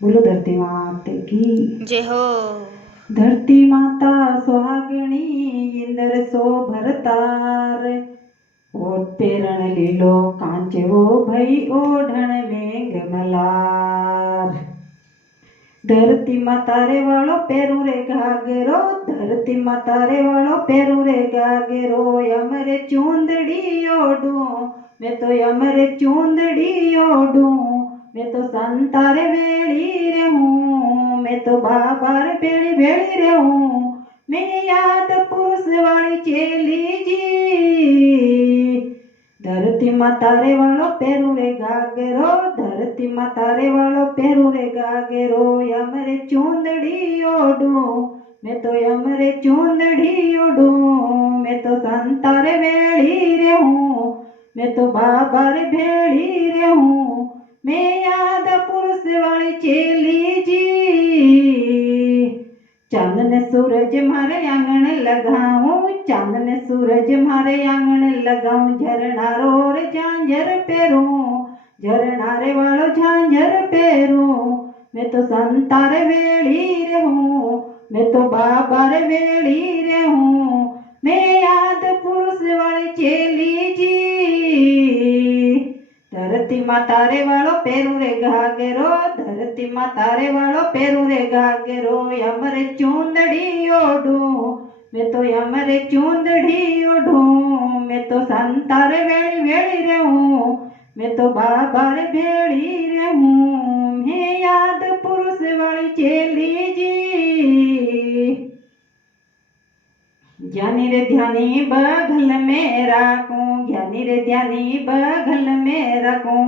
बोलो धरती माते की जय हो। धरती माता सुहागणी इंद्र सो भरतार ओट पेरण लीलो कांचो भई ओढ़ण में गमलार धरती माता रे वालो पेरू रे घाघरो धरती माता रे वालो पेरू रे घाघरो यमरे चूंदड़ी ओढ़ू मैं तो यमरे चूंदड़ी ओढ़ू मैं तो संतारे वेली रे हूँ मैं तो बाबार बेड़ी बेड़ी रे हूँ मैं याद पुरुष वाली चेली जी धरती माता रे वालो पेरू रे घाघरो धरती माता रे वालो पेरू रे घाघरो यमरे चूंदड़ी ओढ़ू मैं तो यमरे चूंदड़ी ओढ़ू मैं तो संतारे वेली रे हूँ मैं तो बाबर भेड़ी रे हूँ मैं याद पुरुष वाली चेली जी चांद ने सूरज मारे आंगन लगाऊं चांद ने सूरज मारे आंगन लगाऊं झरना रोर झांझर पेरूं झरनारे वालो झांझर पेरूं मैं तो संतार वेली रे हूँ मैं तो बाबर वेली रे हूँ मैं याद पुरुष वाली चेली जी धरती माता रे वालो पेरू रे घाघरो धरती माता रे वालो पेरू रे घाघरो यमरे चूंदड़ी ओढ़ू मैं तो यमरे चूंदड़ी ओढ़ू मैं तो संतार वेली वेली रे हूँ मैं तो बाबर भेड़ी रे हूँ मैं याद पुरुष वाली चेली जी ज्ञानी रे ध्यानी बगल में राखूं ज्ञानी रे ध्यानी बगल में रखूं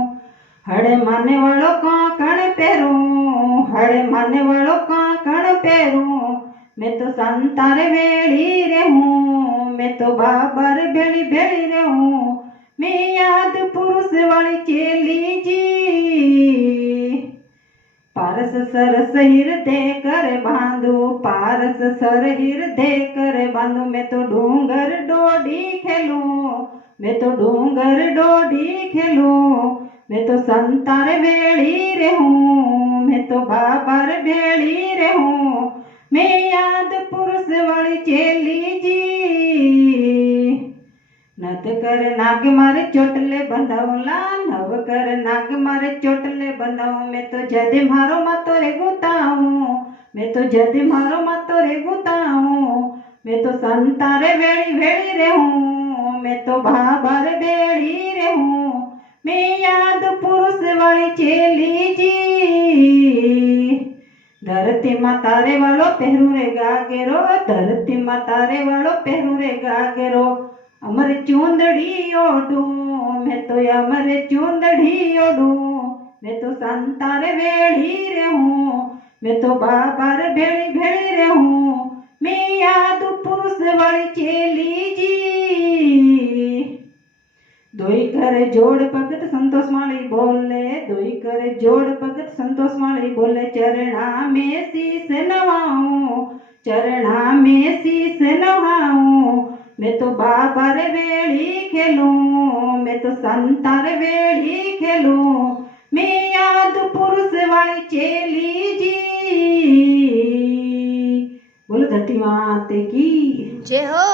हड़े माने वालों का कण पेरूं हड़े माने वालों का कण पेरूं मैं तो संतार वेली रे हूँ मैं तो बाबर बेड़ी बेड़ी रे हूँ मैं याद पुरुष वाली चेली जी पारस सरस हृदय कर बांधू पारस सर हृदय कर बांधू मैं तो डूंगर डोडी खेलूं मैं तो डूंगर डोडी खेलूं मैं तो संतार वेली रे हूँ मैं तो बाबर भेड़ी रे हूँ मैं याद पुरुष वाली चेली जी नद कर नाग मारे चोटले बंधावला नव कर नाग मारे चोटले बंधाऊ मैं तो जदे मारो मातो रे गुताऊं मैं तो जदे मारो मातो रे गुताऊं मैं तो संतारे वेड़ी वेड़ी रे हूँ मैं तो भाबर बेड़ी रे हूँ मैं याद पुरुष वाली चेली जी धरती माता रे वालो पेरू रे घाघरो धरती माता रे वालो पेरू रे घाघरो अमर चूंदड़ी ओढ़ू मैं तो अमर चूंदड़ी ओढ़ू मैं तो संतार वेड़ी रे हूँ मैं तो बाबर भेड़ी भेड़ी रे हूँ मैं याद पुरुष वाली चेली जी दोई करे जोड़ भगत संतोष माली बोले दोई करे जोड़ भगत संतोष माली बोले चरणा में शीस नवाऊं चरणा में शीस नवाऊं मैं तो बाबर वेली खेलूं मैं तो संतार वेली खेलूं मैं याद पुरुष वाली चेली जी बोलो धरती माते की जय हो।